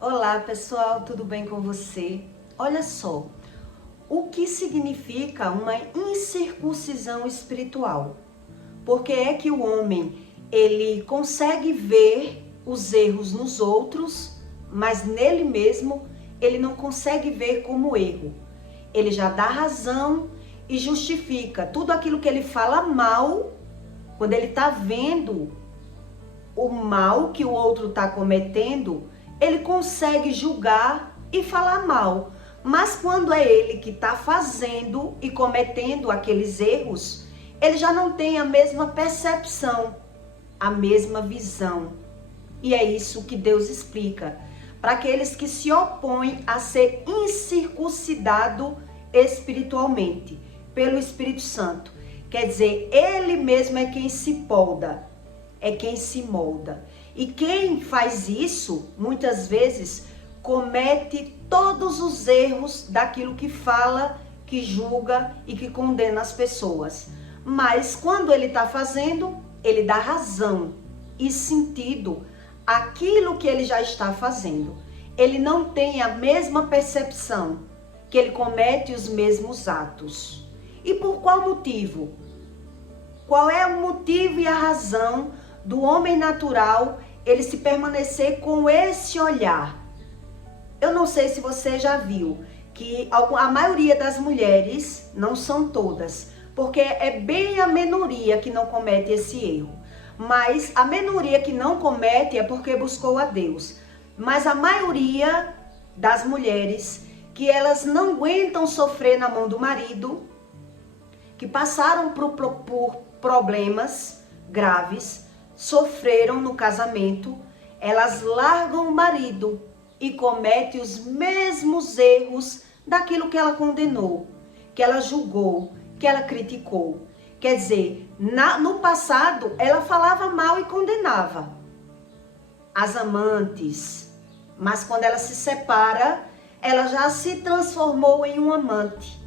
Olá pessoal, tudo bem com você? Olha só, o que significa uma incircuncisão espiritual? Porque é que o homem, ele consegue ver os erros nos outros, mas nele mesmo ele não consegue ver como erro. Ele já dá razão e justifica tudo aquilo que ele fala mal, quando ele está vendo o mal que o outro está cometendo, ele consegue julgar e falar mal. Mas quando é ele que está fazendo e cometendo aqueles erros, ele já não tem a mesma percepção, a mesma visão. E é isso que Deus explica para aqueles que se opõem a ser incircuncidado espiritualmente pelo Espírito Santo. Quer dizer, ele mesmo é quem se podda, é quem se molda. E quem faz isso, muitas vezes, comete todos os erros daquilo que fala, que julga e que condena as pessoas. Mas quando ele está fazendo, ele dá razão e sentido àquilo que ele já está fazendo. Ele não tem a mesma percepção, que ele comete os mesmos atos. E por qual motivo? Qual é o motivo e a razão do homem natural ele se permanecer com esse olhar? Eu não sei se você já viu que a maioria das mulheres, não são todas, porque é bem a minoria que não comete esse erro, mas a minoria que não comete é porque buscou a Deus. Mas a maioria das mulheres que elas não aguentam sofrer na mão do marido, que passaram por problemas graves, sofreram no casamento, elas largam o marido e cometem os mesmos erros daquilo que ela condenou, que ela julgou, que ela criticou. Quer dizer, no passado ela falava mal e condenava as amantes, mas quando ela se separa, ela já se transformou em um amante.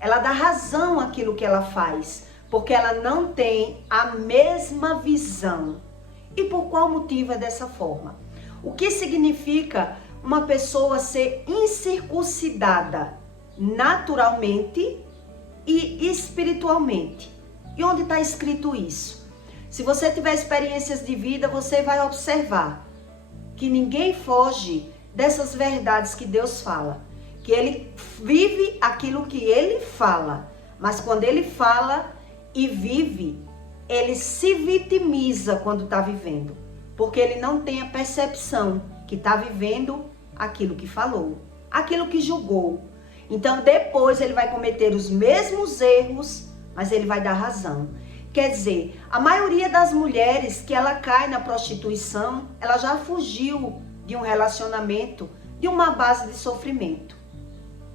Ela dá razão àquilo que ela faz, porque ela não tem a mesma visão. E por qual motivo é dessa forma? O que significa uma pessoa ser incircuncidada naturalmente e espiritualmente? E onde está escrito isso? Se você tiver experiências de vida, você vai observar que ninguém foge dessas verdades que Deus fala. Que ele vive aquilo que ele fala, mas quando ele fala e vive, ele se vitimiza quando está vivendo, porque ele não tem a percepção que está vivendo aquilo que falou, aquilo que julgou. Então depois ele vai cometer os mesmos erros, mas ele vai dar razão. Quer dizer, a maioria das mulheres que ela cai na prostituição, ela já fugiu de um relacionamento, de uma base de sofrimento,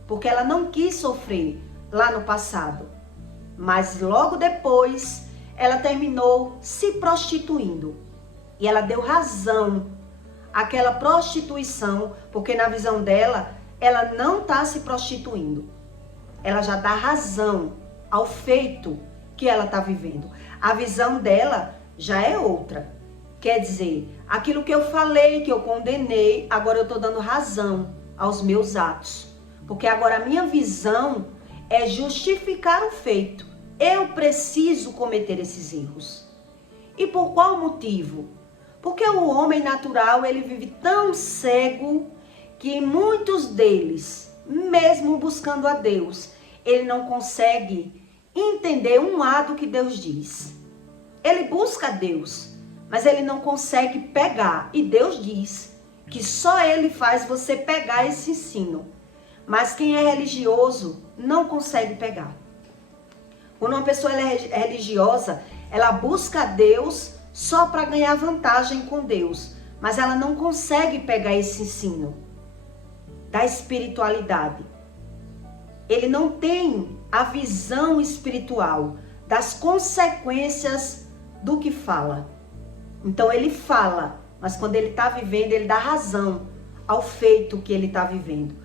porque ela não quis sofrer lá no passado. Mas logo depois, ela terminou se prostituindo. E ela deu razão àquela prostituição, porque na visão dela, ela não está se prostituindo. Ela já dá razão ao feito que ela está vivendo. A visão dela já é outra. Quer dizer, aquilo que eu falei, que eu condenei, agora eu estou dando razão aos meus atos. Porque agora a minha visão é justificar o feito. Eu preciso cometer esses erros. E por qual motivo? Porque o homem natural, ele vive tão cego que muitos deles, mesmo buscando a Deus, ele não consegue entender um lado que Deus diz. Ele busca a Deus, mas ele não consegue pegar. E Deus diz que só ele faz você pegar esse ensino. Mas quem é religioso não consegue pegar. Quando uma pessoa é religiosa, ela busca a Deus só para ganhar vantagem com Deus. Mas ela não consegue pegar esse ensino da espiritualidade. Ele não tem a visão espiritual das consequências do que fala. Então ele fala, mas quando ele está vivendo, ele dá razão ao feito que ele está vivendo.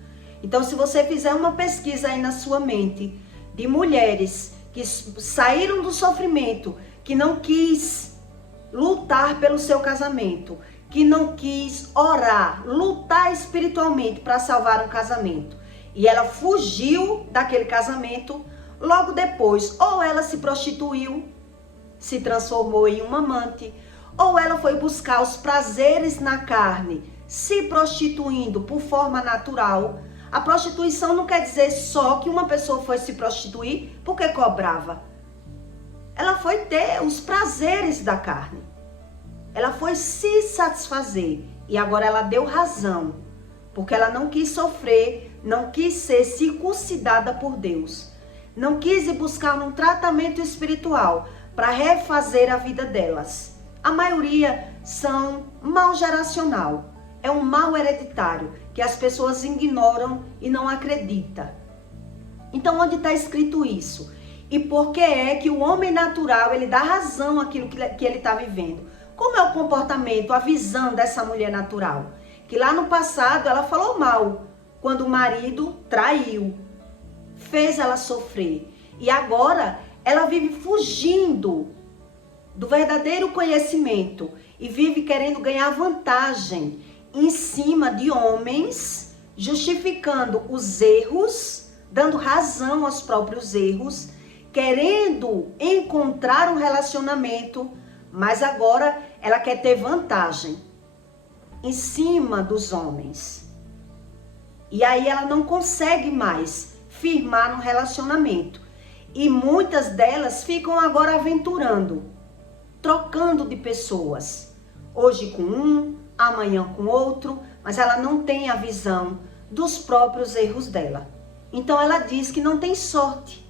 Então, se você fizer uma pesquisa aí na sua mente de mulheres que saíram do sofrimento, que não quis lutar pelo seu casamento, que não quis orar, lutar espiritualmente para salvar um casamento, e ela fugiu daquele casamento, logo depois, ou ela se prostituiu, se transformou em uma amante, ou ela foi buscar os prazeres na carne, se prostituindo por forma natural. A prostituição não quer dizer só que uma pessoa foi se prostituir porque cobrava. Ela foi ter os prazeres da carne. Ela foi se satisfazer. E agora ela deu razão. Porque ela não quis sofrer, não quis ser circuncidada por Deus. Não quis ir buscar um tratamento espiritual para refazer a vida delas. A maioria são mal geracional. É um mal hereditário que as pessoas ignoram e não acreditam. Então, onde está escrito isso? E por que é que o homem natural, ele dá razão àquilo que ele está vivendo? Como é o comportamento, a visão dessa mulher natural? Que lá no passado ela falou mal, quando o marido traiu, fez ela sofrer. E agora ela vive fugindo do verdadeiro conhecimento e vive querendo ganhar vantagem em cima de homens, justificando os erros, dando razão aos próprios erros, querendo encontrar um relacionamento, mas agora ela quer ter vantagem em cima dos homens. E aí ela não consegue mais firmar no relacionamento. E muitas delas ficam agora aventurando, trocando de pessoas. Hoje com um, amanhã com outro, mas ela não tem a visão dos próprios erros dela. Então ela diz que não tem sorte,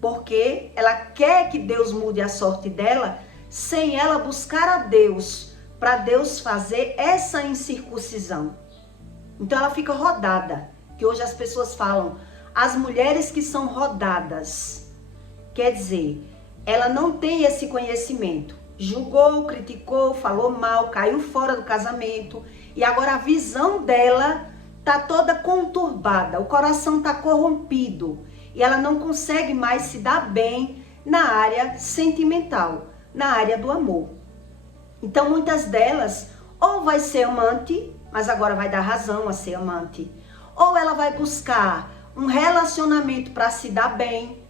porque ela quer que Deus mude a sorte dela, sem ela buscar a Deus, para Deus fazer essa incircuncisão. Então ela fica rodada, que hoje as pessoas falam, as mulheres que são rodadas. Quer dizer, ela não tem esse conhecimento. Julgou, criticou, falou mal, caiu fora do casamento. E agora a visão dela tá toda conturbada, o coração tá corrompido. E ela não consegue mais se dar bem na área sentimental, na área do amor. Então muitas delas ou vai ser amante, mas agora vai dar razão a ser amante. Ou ela vai buscar um relacionamento para se dar bem.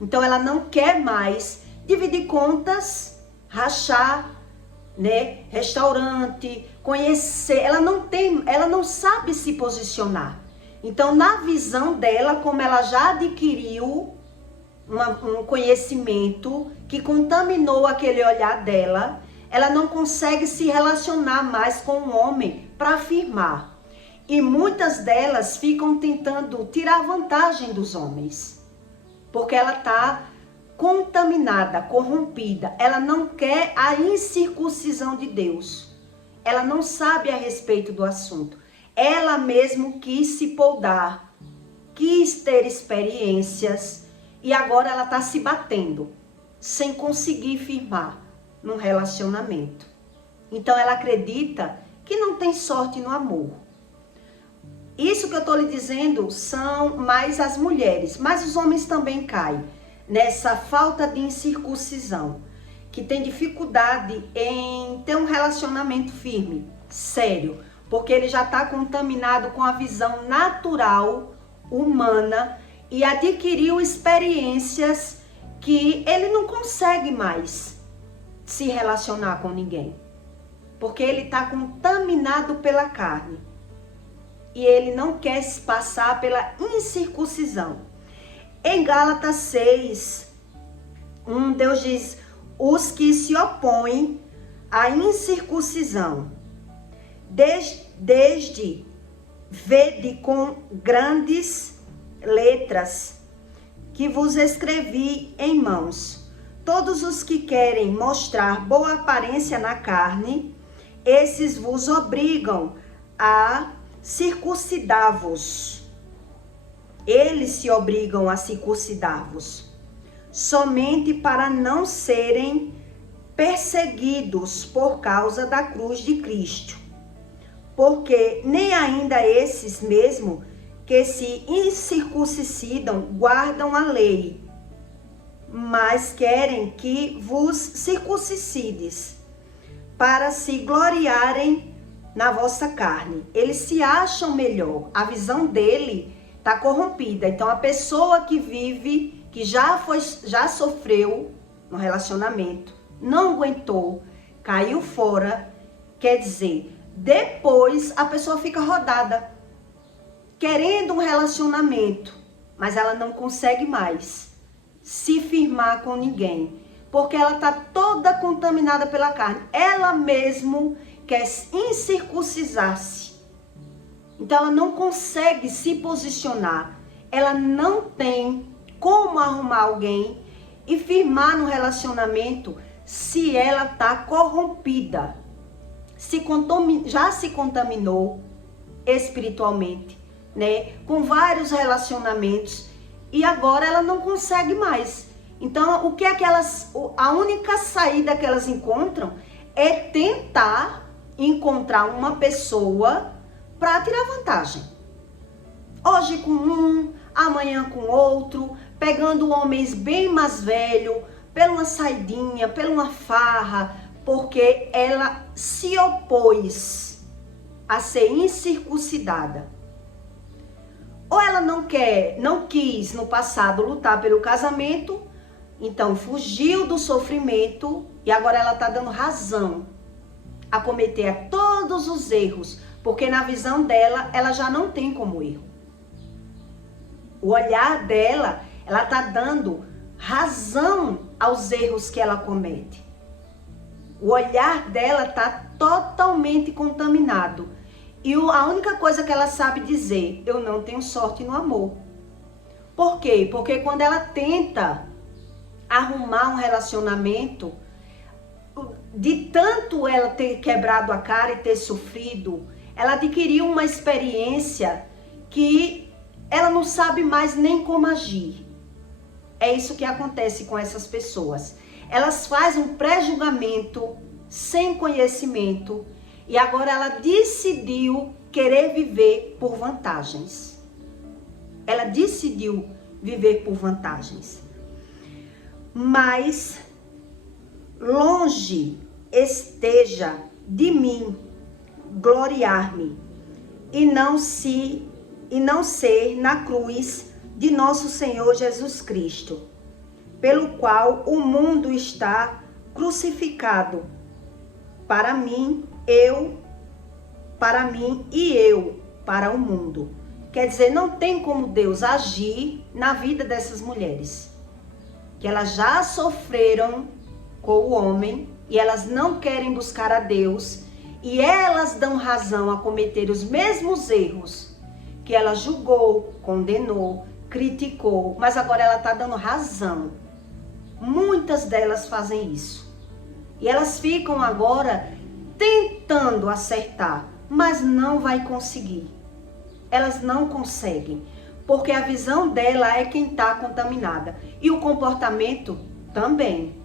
Então ela não quer mais dividir contas, rachar, né, restaurante, conhecer. Ela não sabe se posicionar. Então na visão dela, como ela já adquiriu um conhecimento que contaminou aquele olhar dela, ela não consegue se relacionar mais com o homem para afirmar. E muitas delas ficam tentando tirar vantagem dos homens, porque ela está contaminada, corrompida. Ela não quer a incircuncisão de Deus. Ela não sabe a respeito do assunto. Ela mesmo quis se poldar, quis ter experiências e agora ela está se batendo, sem conseguir firmar num relacionamento. Então ela acredita que não tem sorte no amor. Isso que eu estou lhe dizendo são mais as mulheres, mas os homens também caem nessa falta de incircuncisão, que tem dificuldade em ter um relacionamento firme, sério, porque ele já está contaminado com a visão natural, humana, e adquiriu experiências que ele não consegue mais se relacionar com ninguém, porque ele está contaminado pela carne. E ele não quer se passar pela incircuncisão. Em Gálatas 6, Deus diz, os que se opõem à incircuncisão, desde vede com grandes letras que vos escrevi em mãos. Todos os que querem mostrar boa aparência na carne, esses vos obrigam a circuncidar-vos. Eles se obrigam a circuncidar-vos, somente para não serem perseguidos por causa da cruz de Cristo. Porque nem ainda esses mesmo que se incircuncidam guardam a lei, mas querem que vos circuncides, para se gloriarem na vossa carne. Eles se acham melhor. A visão dele está corrompida. Então, a pessoa que vive, que já sofreu no relacionamento, não aguentou, caiu fora, quer dizer, depois a pessoa fica rodada, querendo um relacionamento, mas ela não consegue mais se firmar com ninguém, porque ela está toda contaminada pela carne. Ela mesmo quer incircuncisar-se. Então ela não consegue se posicionar. Ela não tem como arrumar alguém e firmar no relacionamento se ela está corrompida. Já se contaminou espiritualmente, né? Com vários relacionamentos e agora ela não consegue mais. Então, a única saída que elas encontram é tentar encontrar uma pessoa para tirar vantagem. Hoje com um, amanhã com outro, pegando homens bem mais velhos, pela uma saidinha, pela uma farra, porque ela se opôs a ser incircuncidada. Ou ela não quis no passado lutar pelo casamento, então fugiu do sofrimento e agora ela está dando razão a cometer todos os erros, porque na visão dela, ela já não tem como erro. O olhar dela, ela está dando razão aos erros que ela comete. O olhar dela está totalmente contaminado. E a única coisa que ela sabe dizer, eu não tenho sorte no amor. Por quê? Porque quando ela tenta arrumar um relacionamento, de tanto ela ter quebrado a cara e ter sofrido, ela adquiriu uma experiência que ela não sabe mais nem como agir. É isso que acontece com essas pessoas. Elas fazem um pré-julgamento sem conhecimento e agora ela decidiu querer viver por vantagens. Ela decidiu viver por vantagens. Mas longe esteja de mim gloriar-me e não ser na cruz de nosso Senhor Jesus Cristo, pelo qual o mundo está crucificado para mim e eu para o mundo. Quer dizer, não tem como Deus agir na vida dessas mulheres, que elas já sofreram com o homem e elas não querem buscar a Deus e elas dão razão a cometer os mesmos erros que ela julgou, condenou, criticou, mas agora ela está dando razão. Muitas delas fazem isso. E elas ficam agora tentando acertar, mas não vai conseguir. Elas não conseguem, porque a visão dela é quem está contaminada. E o comportamento também.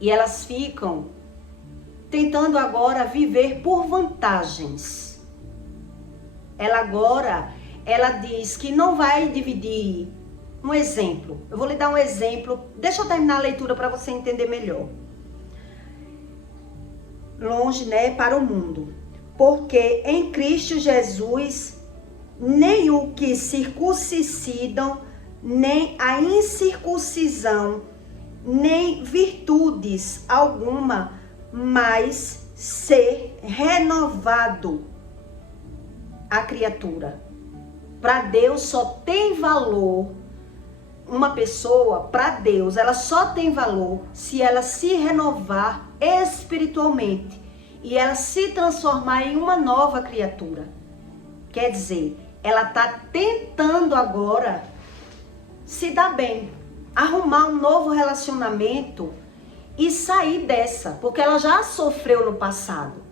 E elas ficam tentando agora viver por vantagens. Ela diz que não vai dividir. Um exemplo, eu vou lhe dar um exemplo, deixa eu terminar a leitura para você entender melhor. Longe, né, para o mundo. Porque em Cristo Jesus, nem o que circuncidam, nem a incircuncisão, nem virtudes alguma, mas ser renovado a criatura. Para Deus só tem valor uma pessoa, para Deus, ela só tem valor se ela se renovar espiritualmente e ela se transformar em uma nova criatura. Quer dizer, ela está tentando agora se dar bem, arrumar um novo relacionamento e sair dessa, porque ela já sofreu no passado.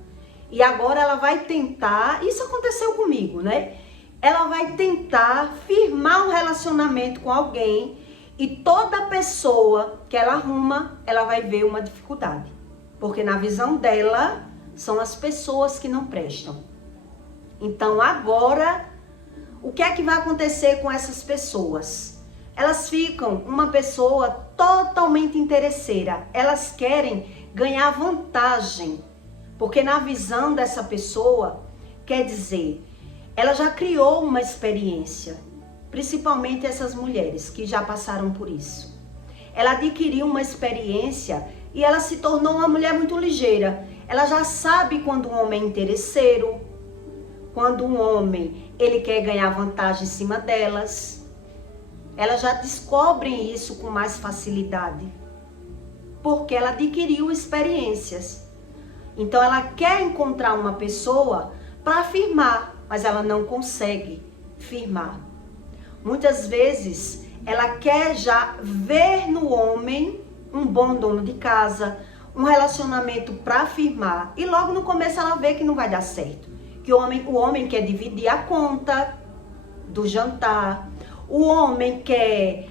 E agora ela vai tentar, isso aconteceu comigo, né? Ela vai tentar firmar um relacionamento com alguém e toda pessoa que ela arruma, ela vai ver uma dificuldade. Porque na visão dela, são as pessoas que não prestam. Então agora, o que é que vai acontecer com essas pessoas? Elas ficam uma pessoa totalmente interesseira. Elas querem ganhar vantagem Porque na visão dessa pessoa, quer dizer, ela já criou uma experiência, principalmente essas mulheres que já passaram por isso. Ela adquiriu uma experiência e ela se tornou uma mulher muito ligeira. Ela já sabe quando um homem é interesseiro, quando um homem ele quer ganhar vantagem em cima delas. Elas já descobrem isso com mais facilidade, porque ela adquiriu experiências. Então ela quer encontrar uma pessoa para firmar, mas ela não consegue firmar. Muitas vezes ela quer já ver no homem um bom dono de casa, um relacionamento para firmar, e logo no começo ela vê que não vai dar certo. Que o homem quer dividir a conta do jantar, o homem quer,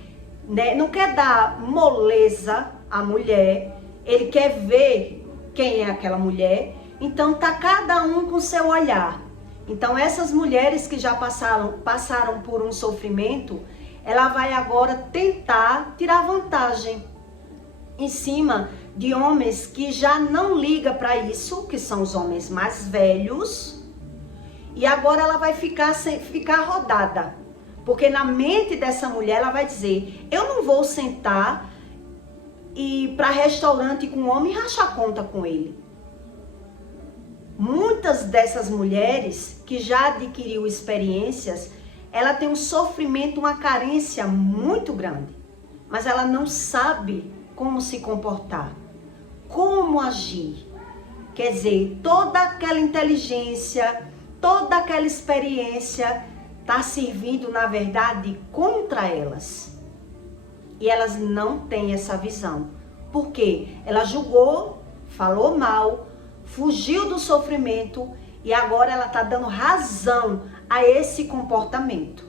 né, não quer dar moleza à mulher, ele quer ver quem é aquela mulher. Então tá cada um com seu olhar. Então essas mulheres que já passaram por um sofrimento, ela vai agora tentar tirar vantagem em cima de homens que já não ligam para isso, que são os homens mais velhos. E agora ela vai ficar rodada, porque na mente dessa mulher ela vai dizer: eu não vou sentar e ir para restaurante com um homem e rachar conta com ele. Muitas dessas mulheres que já adquiriu experiências, ela tem um sofrimento, uma carência muito grande, mas ela não sabe como se comportar, como agir. Quer dizer, toda aquela inteligência, toda aquela experiência está servindo, na verdade, contra elas. E elas não têm essa visão. Por quê? Ela julgou, falou mal, fugiu do sofrimento e agora ela está dando razão a esse comportamento.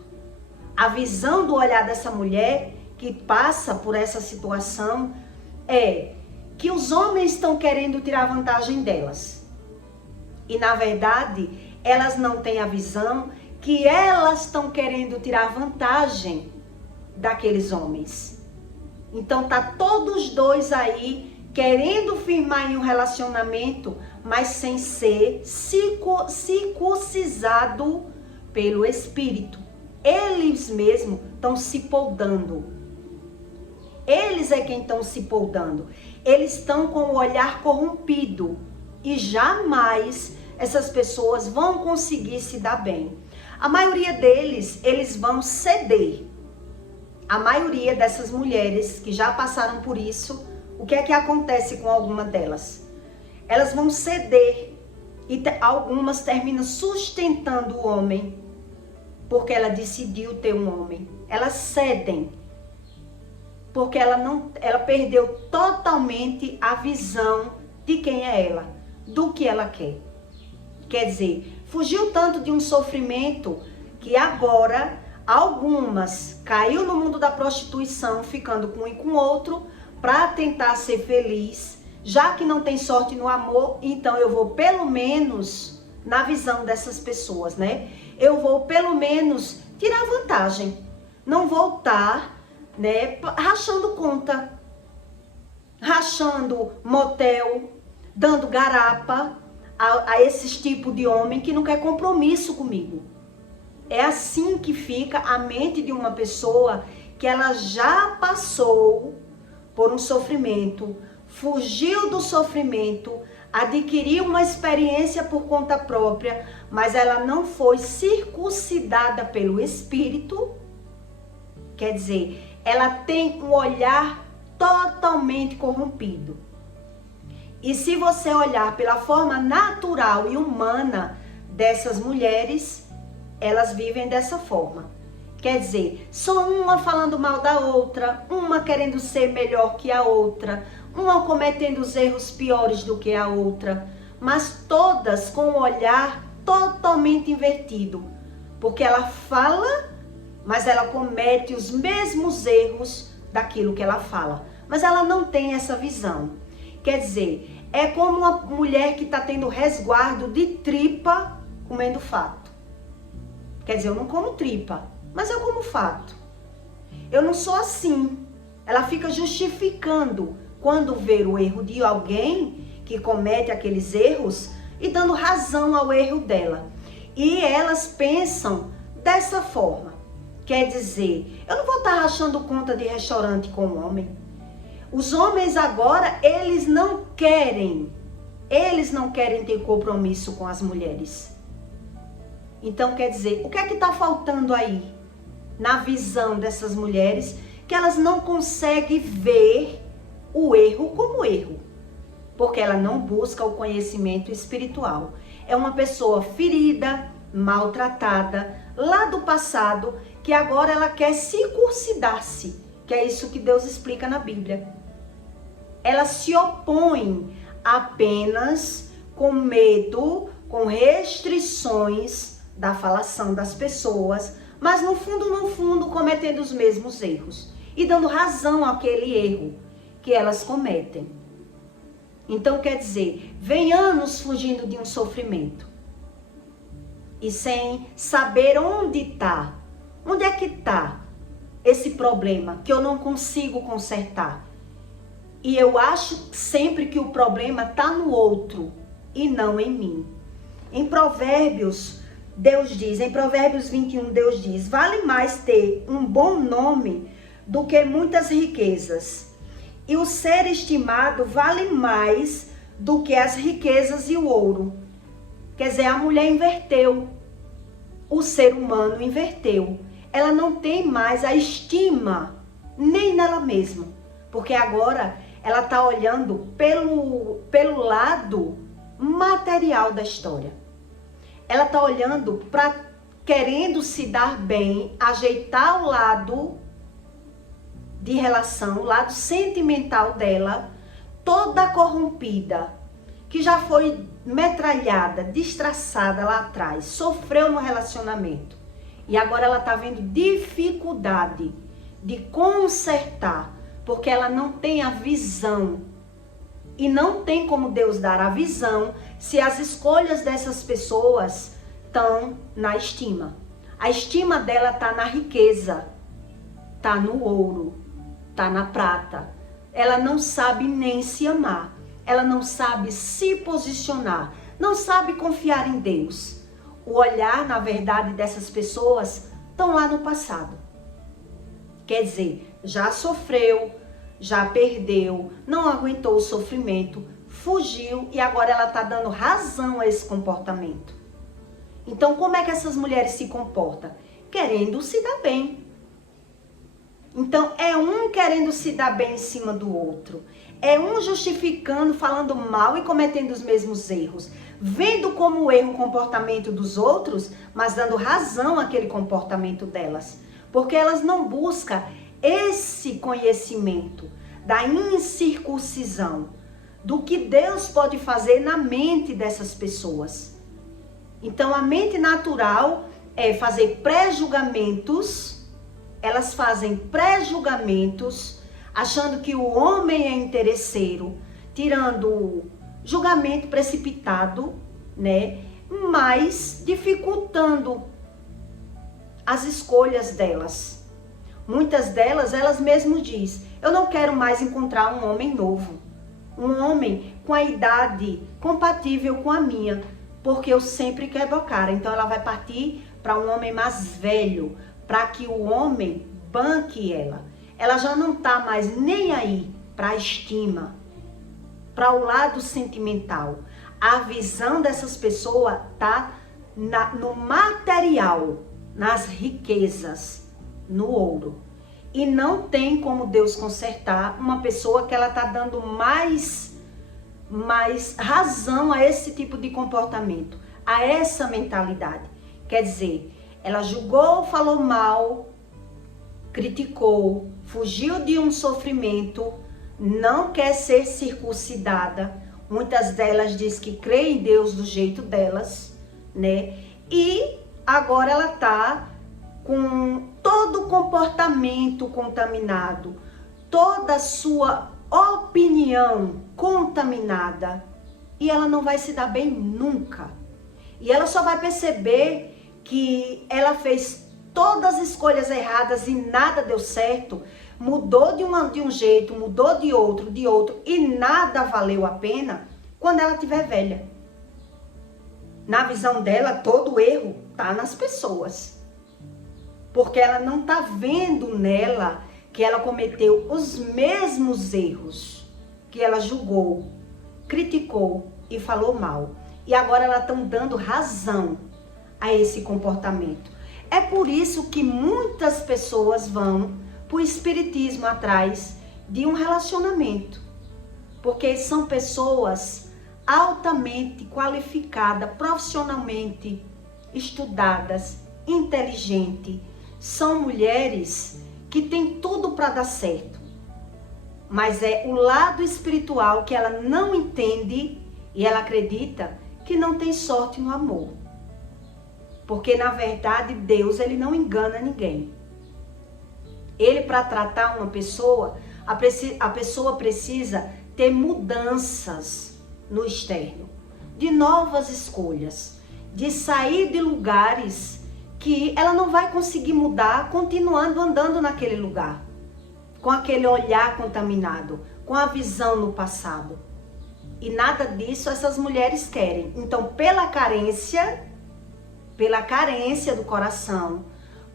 A visão do olhar dessa mulher que passa por essa situação é que os homens estão querendo tirar vantagem delas. E na verdade, elas não têm a visão que elas estão querendo tirar vantagem daqueles homens. Então tá todos dois aí querendo firmar em um relacionamento, mas sem ser circuncisado pelo Espírito. Eles mesmos estão se poldando. Eles é quem estão se poldando. Eles estão com o olhar corrompido. E jamais essas pessoas vão conseguir se dar bem. A maioria deles, eles vão ceder. A maioria dessas mulheres que já passaram por isso, o que é que acontece com alguma delas? Elas vão ceder e algumas terminam sustentando o homem, porque ela decidiu ter um homem. Elas cedem, porque ela perdeu totalmente a visão de quem é ela, do que ela quer. Quer dizer, fugiu tanto de um sofrimento que agora algumas caiu no mundo da prostituição, ficando com um e com outro, para tentar ser feliz. Já que não tem sorte no amor, então eu vou pelo menos, na visão dessas pessoas, né? Eu vou pelo menos tirar vantagem. Não voltar, né, rachando conta, rachando motel, dando garapa a esses tipos de homem que não quer compromisso comigo. É assim que fica a mente de uma pessoa que ela já passou por um sofrimento, fugiu do sofrimento, adquiriu uma experiência por conta própria, mas ela não foi circuncidada pelo Espírito. Quer dizer, ela tem um olhar totalmente corrompido. E se você olhar pela forma natural e humana dessas mulheres, elas vivem dessa forma. Quer dizer, só uma falando mal da outra, uma querendo ser melhor que a outra, uma cometendo os erros piores do que a outra, mas todas com um olhar totalmente invertido. Porque ela fala, mas ela comete os mesmos erros daquilo que ela fala. Mas ela não tem essa visão. Quer dizer, é como uma mulher que está tendo resguardo de tripa comendo fato. Quer dizer, eu não como tripa, mas eu como fato. Eu não sou assim. Ela fica justificando quando vê o erro de alguém que comete aqueles erros e dando razão ao erro dela. E elas pensam dessa forma. Quer dizer, eu não vou estar rachando conta de restaurante com o homem. Os homens agora, eles não querem ter compromisso com as mulheres. Então, quer dizer, o que é que está faltando aí na visão dessas mulheres, que elas não conseguem ver o erro como erro? Porque ela não busca o conhecimento espiritual. É uma pessoa ferida, maltratada, lá do passado, que agora ela quer circuncidar-se, que é isso que Deus explica na Bíblia. Ela se opõe apenas com medo, com restrições da falação das pessoas, mas no fundo, cometendo os mesmos erros e dando razão àquele erro que elas cometem. Então, quer dizer, vem anos fugindo de um sofrimento e sem saber onde é que está esse problema que eu não consigo consertar. E eu acho sempre que o problema está no outro e não em mim. Em Provérbios, em Provérbios 21, Deus diz: vale mais ter um bom nome do que muitas riquezas. E o ser estimado vale mais do que as riquezas e o ouro. Quer dizer, a mulher inverteu. O ser humano inverteu. Ela não tem mais a estima nem nela mesma. Porque agora ela está olhando pelo lado material da história. Ela está olhando querendo se dar bem, ajeitar o lado de relação, o lado sentimental dela, toda corrompida, que já foi metralhada, destraçada lá atrás, sofreu no relacionamento. E agora ela está vendo dificuldade de consertar, porque ela não tem a visão. E não tem como Deus dar a visão se as escolhas dessas pessoas estão na estima. A estima dela está na riqueza, está no ouro, está na prata. Ela não sabe nem se amar. Ela não sabe se posicionar. Não sabe confiar em Deus. O olhar, na verdade, dessas pessoas estão lá no passado. Quer dizer, já sofreu, já perdeu, não aguentou o sofrimento, fugiu e agora ela está dando razão a esse comportamento. Então, como é que essas mulheres se comportam? Querendo se dar bem. Então, é um querendo se dar bem em cima do outro. É um justificando, falando mal e cometendo os mesmos erros. Vendo como erro o comportamento dos outros, mas dando razão àquele comportamento delas. Porque elas não buscam esse conhecimento da incircuncisão, do que Deus pode fazer na mente dessas pessoas. Então, a mente natural é fazer pré-julgamentos. Elas fazem pré-julgamentos, achando que o homem é interesseiro, tirando o julgamento precipitado, né? Mas dificultando as escolhas delas. Muitas delas, elas mesmas dizem: eu não quero mais encontrar um homem novo, um homem com a idade compatível com a minha, porque eu sempre quebro a cara. Então ela vai partir para um homem mais velho, para que o homem banque ela. Ela já não está mais nem aí para a estima, para o lado sentimental. A visão dessas pessoas está no material, nas riquezas, no ouro. E não tem como Deus consertar uma pessoa que ela está dando mais razão a esse tipo de comportamento, a essa mentalidade. Quer dizer, ela julgou, falou mal, criticou, fugiu de um sofrimento, não quer ser circuncidada. Muitas delas diz que crê em Deus do jeito delas, né? E agora ela tá com todo o comportamento contaminado, toda a sua opinião contaminada, e ela não vai se dar bem nunca. E ela só vai perceber que ela fez todas as escolhas erradas e nada deu certo, mudou de um jeito, mudou de outro, e nada valeu a pena, quando ela estiver velha. Na visão dela, todo o erro está nas pessoas. Porque ela não está vendo nela que ela cometeu os mesmos erros que ela julgou, criticou e falou mal. E agora ela está dando razão a esse comportamento. É por isso que muitas pessoas vão para o espiritismo atrás de um relacionamento. Porque são pessoas altamente qualificadas, profissionalmente estudadas, inteligentes. São mulheres que têm tudo para dar certo. Mas é o lado espiritual que ela não entende e ela acredita que não tem sorte no amor. Porque na verdade Deus, ele não engana ninguém. Ele, para tratar uma pessoa, a pessoa precisa ter mudanças no externo, de novas escolhas, de sair de lugares que ela não vai conseguir mudar continuando andando naquele lugar, com aquele olhar contaminado, com a visão no passado. E nada disso essas mulheres querem. Então, pela carência do coração,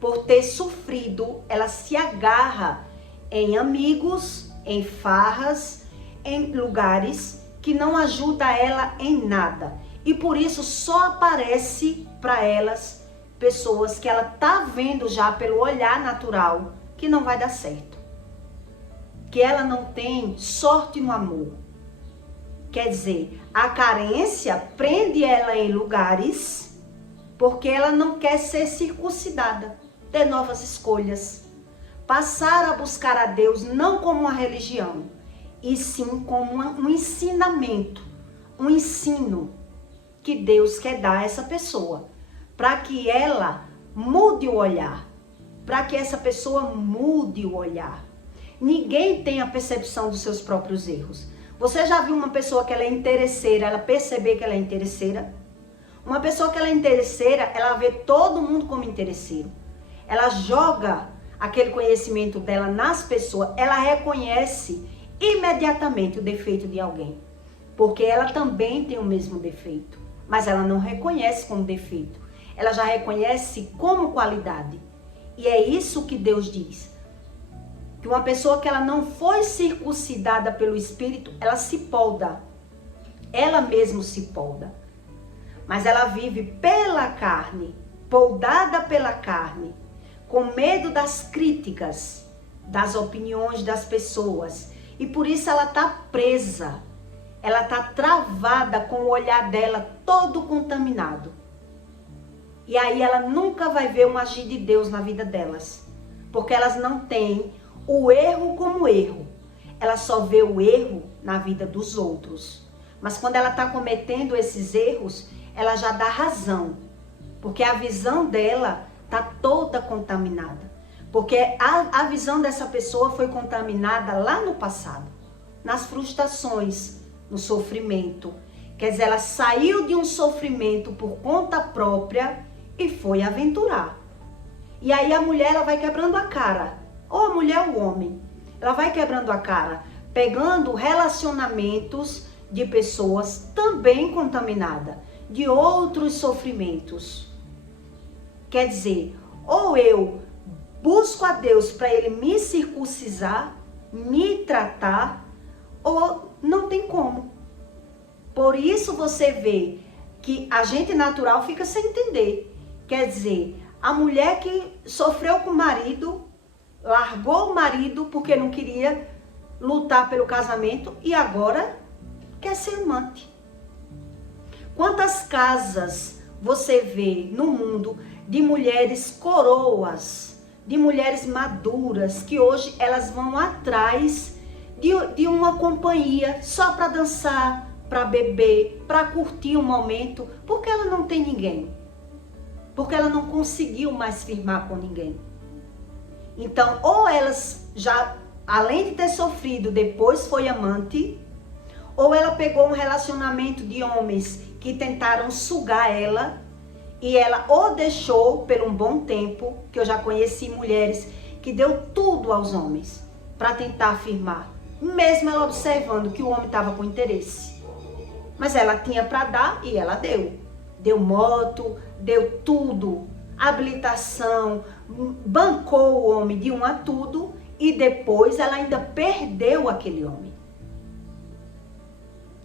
por ter sofrido, ela se agarra em amigos, em farras, em lugares que não ajuda ela em nada. E por isso só aparece para elas pessoas que ela tá vendo já pelo olhar natural que não vai dar certo. Que ela não tem sorte no amor. Quer dizer, a carência prende ela em lugares porque ela não quer ser circuncidada, ter novas escolhas. Passar a buscar a Deus não como uma religião, e sim como um ensinamento, um ensino que Deus quer dar a essa pessoa, para que ela mude o olhar, para que essa pessoa mude o olhar. Ninguém tem a percepção dos seus próprios erros. Você já viu uma pessoa que ela é interesseira, ela perceber que ela é interesseira? Uma pessoa que ela é interesseira, ela vê todo mundo como interesseiro. Ela joga aquele conhecimento dela nas pessoas, ela reconhece imediatamente o defeito de alguém. Porque ela também tem o mesmo defeito, mas ela não reconhece como defeito. Ela já reconhece como qualidade. E é isso que Deus diz. Que uma pessoa que ela não foi circuncidada pelo Espírito, ela se polda. Ela mesma se polda. Mas ela vive pela carne, poldada pela carne, com medo das críticas, das opiniões das pessoas. E por isso ela está presa. Ela está travada com o olhar dela todo contaminado. E aí ela nunca vai ver um agir de Deus na vida delas. Porque elas não têm o erro como erro. Ela só vê o erro na vida dos outros. Mas quando ela está cometendo esses erros, ela já dá razão. Porque a visão dela está toda contaminada. Porque a visão dessa pessoa foi contaminada lá no passado. Nas frustrações, no sofrimento. Quer dizer, ela saiu de um sofrimento por conta própria e foi aventurar. E aí a mulher, ela vai quebrando a cara. Ou a mulher ou o homem. Ela vai quebrando a cara, pegando relacionamentos de pessoas também contaminadas, de outros sofrimentos. Quer dizer, ou eu busco a Deus para Ele me circuncisar, me tratar, ou não tem como. Por isso você vê que a gente natural fica sem entender. Quer dizer, a mulher que sofreu com o marido, largou o marido porque não queria lutar pelo casamento e agora quer ser amante. Quantas casas você vê no mundo de mulheres coroas, de mulheres maduras, que hoje elas vão atrás de uma companhia só para dançar, para beber, para curtir um momento, porque ela não tem ninguém. Porque ela não conseguiu mais firmar com ninguém. Então, ou elas já, além de ter sofrido, depois foi amante, ou ela pegou um relacionamento de homens que tentaram sugar ela, e ela ou deixou por um bom tempo, que eu já conheci mulheres que deu tudo aos homens para tentar firmar, mesmo ela observando que o homem estava com interesse. Mas ela tinha para dar e ela deu. Deu moto, deu tudo, habilitação, bancou o homem de um a tudo e depois ela ainda perdeu aquele homem.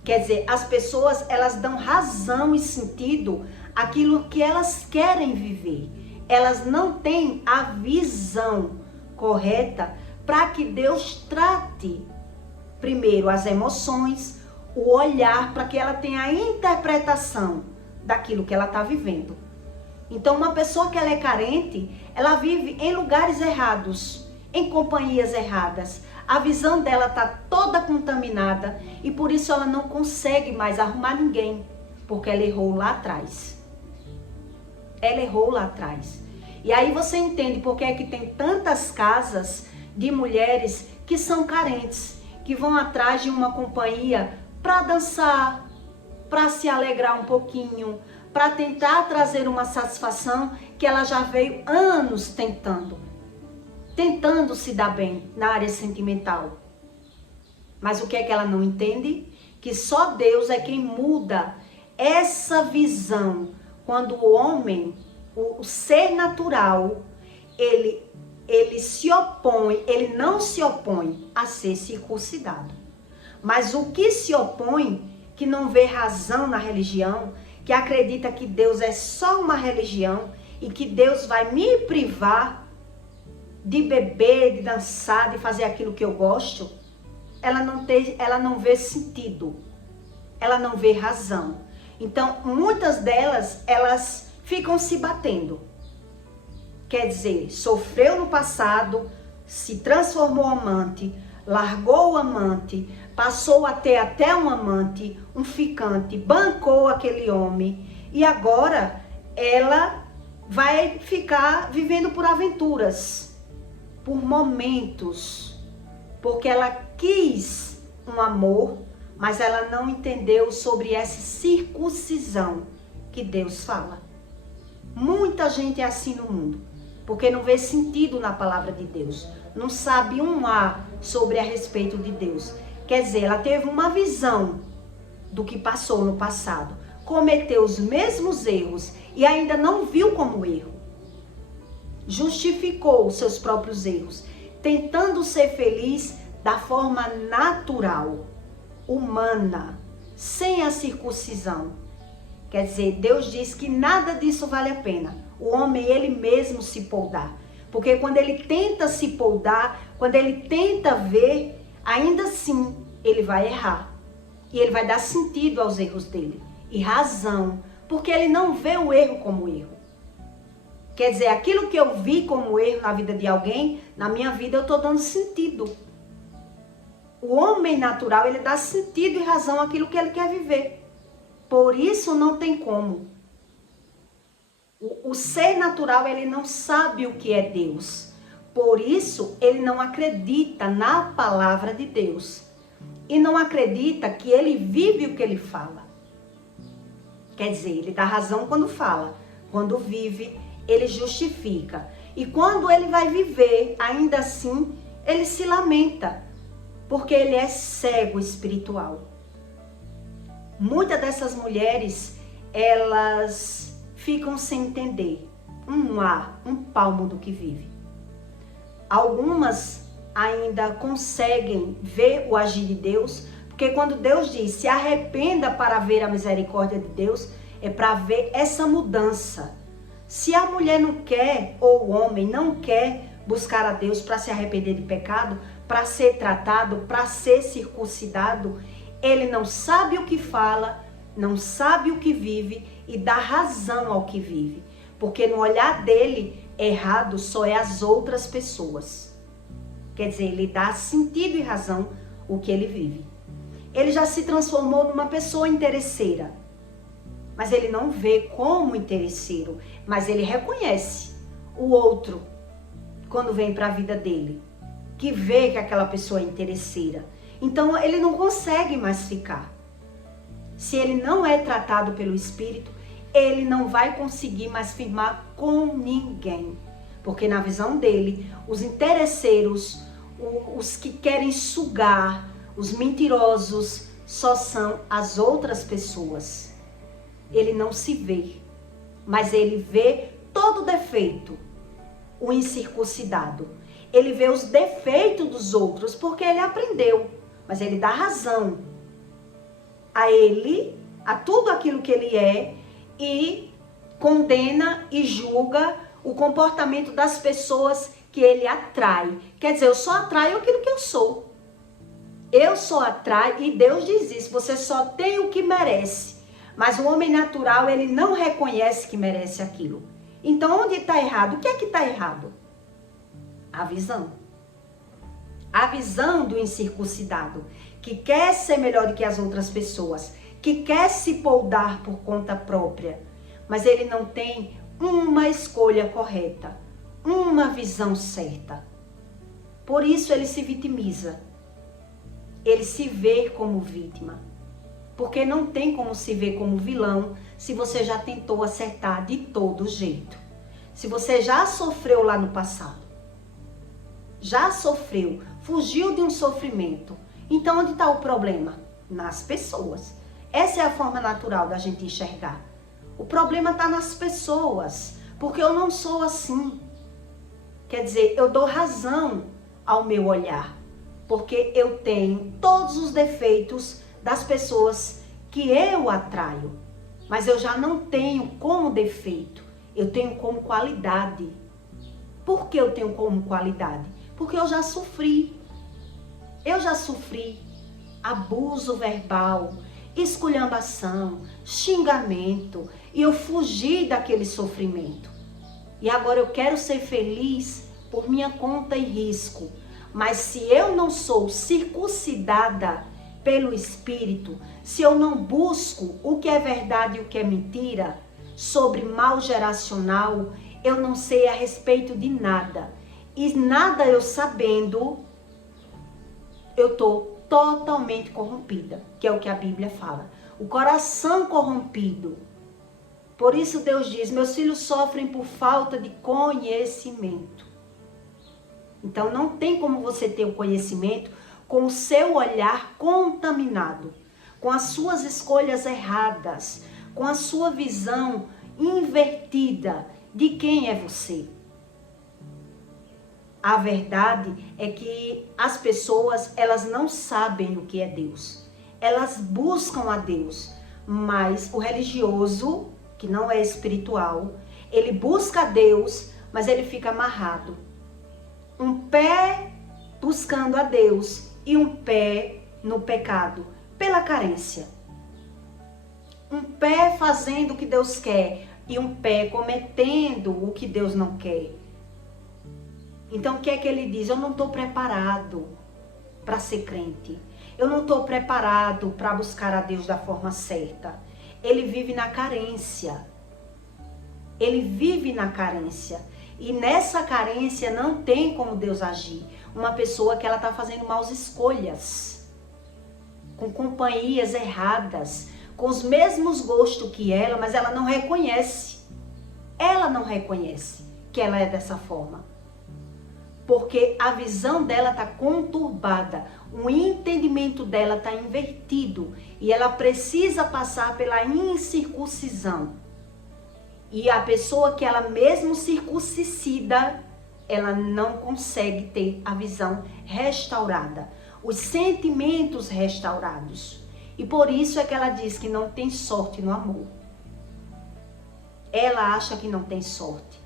Quer dizer, as pessoas, elas dão razão e sentido àquilo que elas querem viver. Elas não têm a visão correta para que Deus trate primeiro as emoções, o olhar, para que ela tenha a interpretação daquilo que ela está vivendo. Então, uma pessoa que ela é carente, ela vive em lugares errados, em companhias erradas. A visão dela está toda contaminada e por isso ela não consegue mais arrumar ninguém, porque ela errou lá atrás. Ela errou lá atrás. E aí você entende por que é que tem tantas casas de mulheres que são carentes, que vão atrás de uma companhia para dançar, para se alegrar um pouquinho, para tentar trazer uma satisfação que ela já veio anos tentando se dar bem na área sentimental. Mas o que é que ela não entende? Que só Deus é quem muda essa visão. Quando o homem, o ser natural, ele se opõe, ele não se opõe a ser circuncidado. Mas o que se opõe, que não vê razão na religião, que acredita que Deus é só uma religião e que Deus vai me privar de beber, de dançar, de fazer aquilo que eu gosto, ela não vê sentido, ela não vê razão. Então, muitas delas, elas ficam se batendo. Quer dizer, sofreu no passado, se transformou amante, largou o amante, passou a ter até um amante, um ficante, bancou aquele homem e agora ela vai ficar vivendo por aventuras, por momentos, porque ela quis um amor, mas ela não entendeu sobre essa circuncisão que Deus fala. Muita gente é assim no mundo, porque não vê sentido na palavra de Deus, não sabe um A sobre a respeito de Deus. Quer dizer, ela teve uma visão do que passou no passado, cometeu os mesmos erros e ainda não viu como erro. Justificou os seus próprios erros, tentando ser feliz da forma natural, humana, sem a circuncisão. Quer dizer, Deus diz que nada disso vale a pena. O homem, ele mesmo se poldar. Porque quando ele tenta se poldar, quando ele tenta ver, ainda assim ele vai errar. E ele vai dar sentido aos erros dele. E razão. Porque ele não vê o erro como erro. Quer dizer, aquilo que eu vi como erro na vida de alguém, na minha vida eu estou dando sentido. O homem natural, ele dá sentido e razão àquilo que ele quer viver. Por isso não tem como. O ser natural, ele não sabe o que é Deus. Por isso, ele não acredita na palavra de Deus. E não acredita que ele vive o que ele fala. Quer dizer, ele dá razão quando fala. Quando vive, ele justifica. E quando ele vai viver, ainda assim, ele se lamenta. Porque ele é cego espiritual. Muitas dessas mulheres, elas ficam sem entender um palmo do que vive. Algumas ainda conseguem ver o agir de Deus, porque quando Deus diz, se arrependa para ver a misericórdia de Deus, é para ver essa mudança. Se a mulher não quer, ou o homem não quer buscar a Deus para se arrepender de pecado, para ser tratado, para ser circuncidado, ele não sabe o que fala, não sabe o que vive e dá razão ao que vive. Porque no olhar dele, errado só é as outras pessoas. Quer dizer, ele dá sentido e razão o que ele vive. Ele já se transformou numa pessoa interesseira. Mas ele não vê como interesseiro. Mas ele reconhece o outro quando vem para a vida dele. Que vê que aquela pessoa é interesseira. Então ele não consegue mais ficar. Se ele não é tratado pelo Espírito, ele não vai conseguir mais firmar com ninguém. Porque na visão dele, os interesseiros, os que querem sugar, os mentirosos, só são as outras pessoas. Ele não se vê, mas ele vê todo defeito, o incircuncidado. Ele vê os defeitos dos outros porque ele aprendeu, mas ele dá razão a ele, a tudo aquilo que ele é, e condena e julga o comportamento das pessoas que ele atrai. Quer dizer, eu só atraio aquilo que eu sou. Eu só atraio, e Deus diz isso, você só tem o que merece. Mas o homem natural, ele não reconhece que merece aquilo. Então, onde está errado? O que é que está errado? A visão. A visão do incircuncidado, que quer ser melhor do que as outras pessoas, que quer se poldar por conta própria, mas ele não tem uma escolha correta, uma visão certa. Por isso ele se vitimiza. Ele se vê como vítima. Porque não tem como se ver como vilão se você já tentou acertar de todo jeito. Se você já sofreu lá no passado. Já sofreu, fugiu de um sofrimento. Então onde está o problema? Nas pessoas. Essa é a forma natural da gente enxergar. O problema está nas pessoas. Porque eu não sou assim. Quer dizer, eu dou razão ao meu olhar. Porque eu tenho todos os defeitos das pessoas que eu atraio. Mas eu já não tenho como defeito. Eu tenho como qualidade. Por que eu tenho como qualidade? Porque eu já sofri. Eu já sofri abuso verbal, esculhambação, xingamento. E eu fugi daquele sofrimento. E agora eu quero ser feliz por minha conta e risco. Mas se eu não sou circuncidada pelo Espírito, se eu não busco o que é verdade e o que é mentira, sobre mal geracional, eu não sei a respeito de nada. E nada eu sabendo, eu estou totalmente corrompida, que é o que a Bíblia fala. O coração corrompido. Por isso Deus diz, meus filhos sofrem por falta de conhecimento. Então não tem como você ter o conhecimento com o seu olhar contaminado, com as suas escolhas erradas, com a sua visão invertida de quem é você. A verdade é que as pessoas, elas não sabem o que é Deus. Elas buscam a Deus, mas o religioso, que não é espiritual, ele busca a Deus, mas ele fica amarrado. Um pé buscando a Deus e um pé no pecado, pela carência. Um pé fazendo o que Deus quer e um pé cometendo o que Deus não quer. Então o que é que ele diz? Eu não estou preparado para ser crente. Eu não estou preparado para buscar a Deus da forma certa. Ele vive na carência. Ele vive na carência. E nessa carência não tem como Deus agir. Uma pessoa que ela está fazendo maus escolhas, com companhias erradas, com os mesmos gostos que ela, mas ela não reconhece. Ela não reconhece que ela é dessa forma. Porque a visão dela está conturbada, o entendimento dela está invertido e ela precisa passar pela incircuncisão. E a pessoa que ela mesmo circuncida, ela não consegue ter a visão restaurada, os sentimentos restaurados. E por isso é que ela diz que não tem sorte no amor. Ela acha que não tem sorte.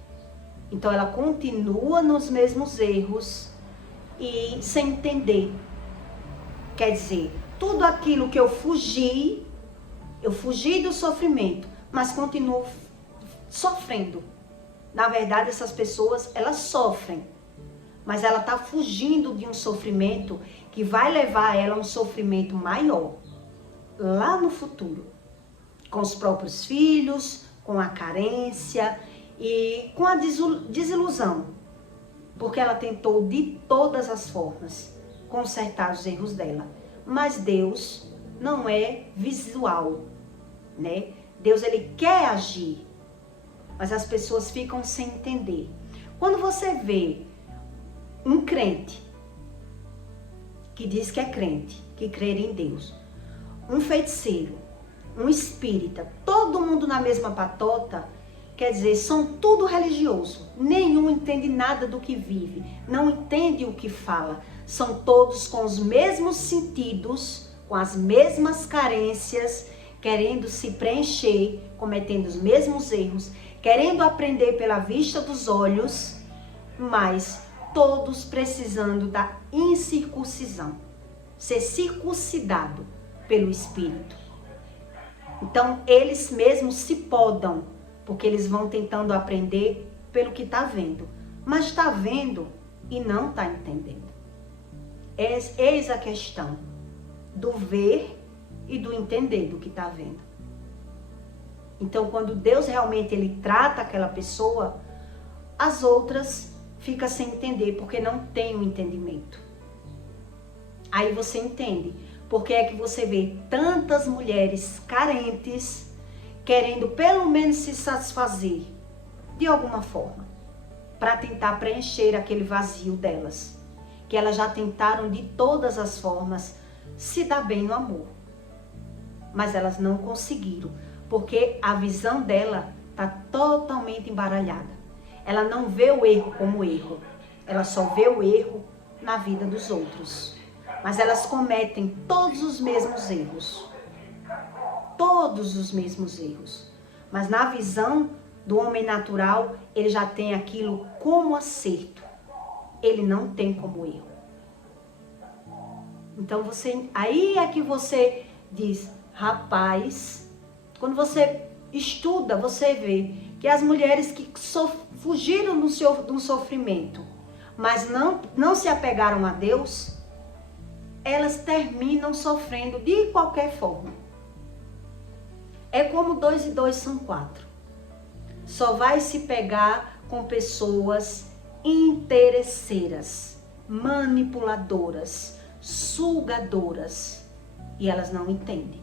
Então ela continua nos mesmos erros e sem entender. Quer dizer, tudo aquilo que eu fugi do sofrimento, mas continuo sofrendo. Na verdade, essas pessoas, elas sofrem, mas ela está fugindo de um sofrimento que vai levar ela a um sofrimento maior, lá no futuro, com os próprios filhos, com a carência e com a desilusão, porque ela tentou de todas as formas consertar os erros dela, mas Deus não é visual, né? Deus, ele quer agir, mas as pessoas ficam sem entender. Quando você vê um crente que diz que é crente, que crê em Deus, um feiticeiro, um espírita, todo mundo na mesma patota, quer dizer, são tudo religioso. Nenhum entende nada do que vive, não entende o que fala. São todos com os mesmos sentidos, com as mesmas carências, querendo se preencher, cometendo os mesmos erros, querendo aprender pela vista dos olhos, mas todos precisando da incircuncisão, ser circuncidado pelo Espírito. Então, eles mesmos se podam, porque eles vão tentando aprender pelo que está vendo, mas está vendo e não está entendendo. Eis a questão do ver e do entender do que está vendo. Então, quando Deus realmente ele trata aquela pessoa, as outras ficam sem entender, porque não tem o entendimento. Aí você entende porque é que você vê tantas mulheres carentes querendo pelo menos se satisfazer de alguma forma, para tentar preencher aquele vazio delas, que elas já tentaram de todas as formas se dar bem no amor, mas elas não conseguiram, porque a visão dela está totalmente embaralhada. Ela não vê o erro como erro, ela só vê o erro na vida dos outros, mas elas cometem todos os mesmos erros. Todos os mesmos erros. Mas na visão do homem natural, ele já tem aquilo como acerto. Ele não tem como erro. Então aí é que você diz, rapaz, quando você estuda, você vê que as mulheres que fugiram do sofrimento, mas não se apegaram a Deus, elas terminam sofrendo de qualquer forma. É como 2 e 2 são 4. Só vai se pegar com pessoas interesseiras, manipuladoras, sugadoras. E elas não entendem.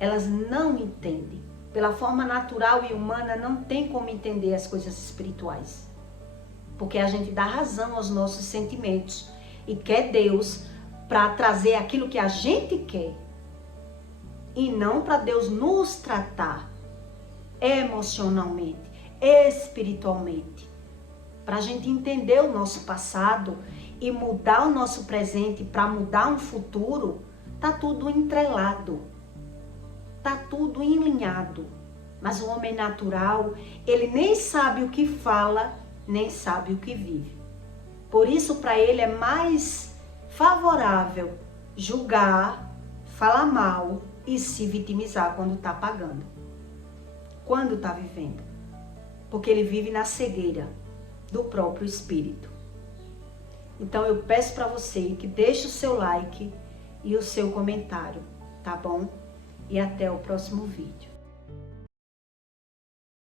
Elas não entendem. Pela forma natural e humana, não tem como entender as coisas espirituais. Porque a gente dá razão aos nossos sentimentos. E quer Deus para trazer aquilo que a gente quer. E não para Deus nos tratar emocionalmente, espiritualmente. Para a gente entender o nosso passado e mudar o nosso presente para mudar um futuro, tá tudo entrelado, tá tudo enlinhado. Mas o homem natural, ele nem sabe o que fala, nem sabe o que vive. Por isso, para ele é mais favorável julgar, falar mal e se vitimizar quando está pagando, quando está vivendo, porque ele vive na cegueira do próprio espírito. Então eu peço para você que deixe o seu like e o seu comentário, tá bom? E até o próximo vídeo.